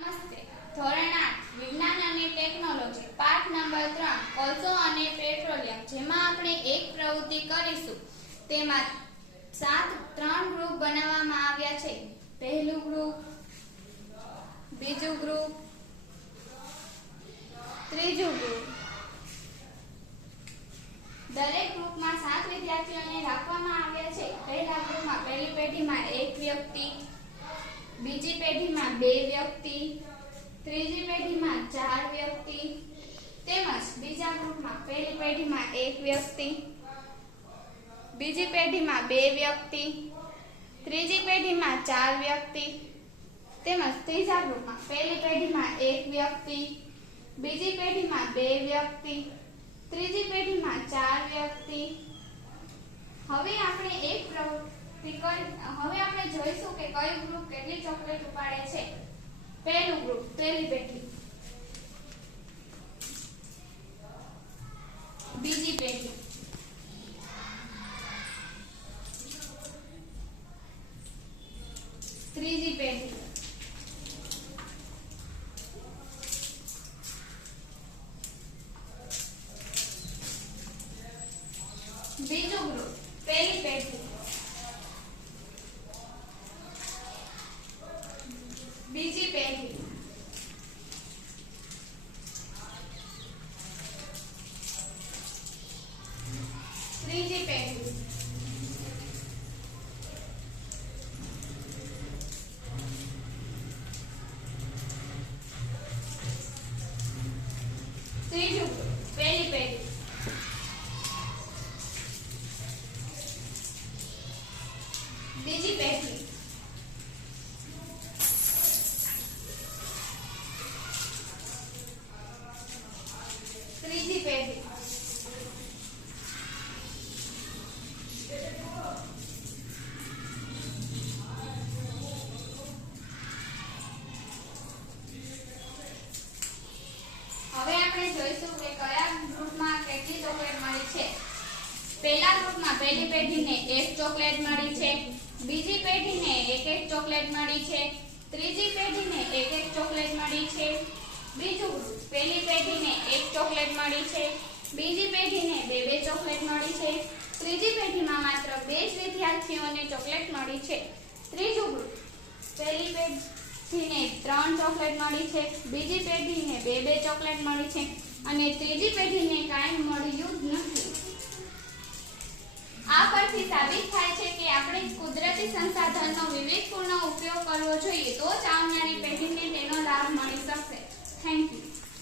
નમસ્તે. ધોરણ 8 વિજ્ઞાન અને ટેકનોલોજી પાઠ નંબર 3 કોલસો અને પેટ્રોલિયમ, જેમાં આપણે એક પ્રવૃત્તિ કરીશું. તેમાં 3 ગ્રુપ બનાવવામાં આવ્યા છે. પહેલું ગ્રુપ, બીજું ગ્રુપ, ત્રીજું ગ્રુપ. દરેક ગ્રુપમાં 7 વિદ્યાર્થીઓને રાખવામાં આવ્યા છે. પહેલા ગ્રુપમાં પહેલી પેઢીમાં 1 વ્યક્તિ, બીજી પેઢીમાં 2 વ્યક્તિ, ત્રીજી પેઢીમાં 4 વ્યક્તિ, તેમજ બીજા ગ્રુપમાં પહેલી પેઢીમાં 1 વ્યક્તિ, બીજી પેઢીમાં 2 વ્યક્તિ, ત્રીજી પેઢીમાં 4 વ્યક્તિ, તેમજ ત્રીજા ગ્રુપમાં પહેલી પેઢીમાં 1 વ્યક્તિ, બીજી પેઢીમાં 2 વ્યક્તિ, ત્રીજી પેઢીમાં 4 વ્યક્તિ. હવે આપણે જોઈશું કે કયું ગ્રુપ કેટલી ચોકલેટ ઉપાડે છે. પહેલું ગ્રુપ, પહેલી પેઢી, બીજી પેઢી, ત્રીજી પેઢી, બીજું ગ્રુપ, પહેલી પેઢી, બીજી પેઢી, ત્રીજી પેઢી, ત્રીજું ગ્રુપ, પહેલી પેઢી, બીજી પેઢી, ત્રીજી પેઢી. હવે આપણે જોઈશું કે કયા ગ્રુપમાં કેટલી ચોકલેટ મળી છે. પહેલા ગ્રુપમાં પહેલી પેઢીને 1 ચોકલેટ મળી છે, બીજી પેઢીને 1 ચોકલેટ મળી છે, ત્રીજી પેઢીને 1 ચોકલેટ મળી છે, બીજું ગ્રુપ પહેલી પેઢીને 1 ચોકલેટ મળી છે, બીજી પેઢીને 2 ચોકલેટ મળી છે, ત્રીજી પેઢીમાં માત્ર 2 જ વિદ્યાર્થીઓને ચોકલેટ મળી છે, ત્રીજું ગ્રુપ પહેલી પેઢીને 3 ચોકલેટ મળી છે, બીજી પેઢીને 2 ચોકલેટ મળી છે અને ત્રીજી પેઢીને કાંઈ મળ્યું જ નથી. આ પરથી સાબિત થાય છે કે આપણે કુદરતી સંસાધનનો વિવેકપૂર્ણ ઉપયોગ કરવો જોઈએ, તો જ આવનારી પેઢીને તેનો લાભ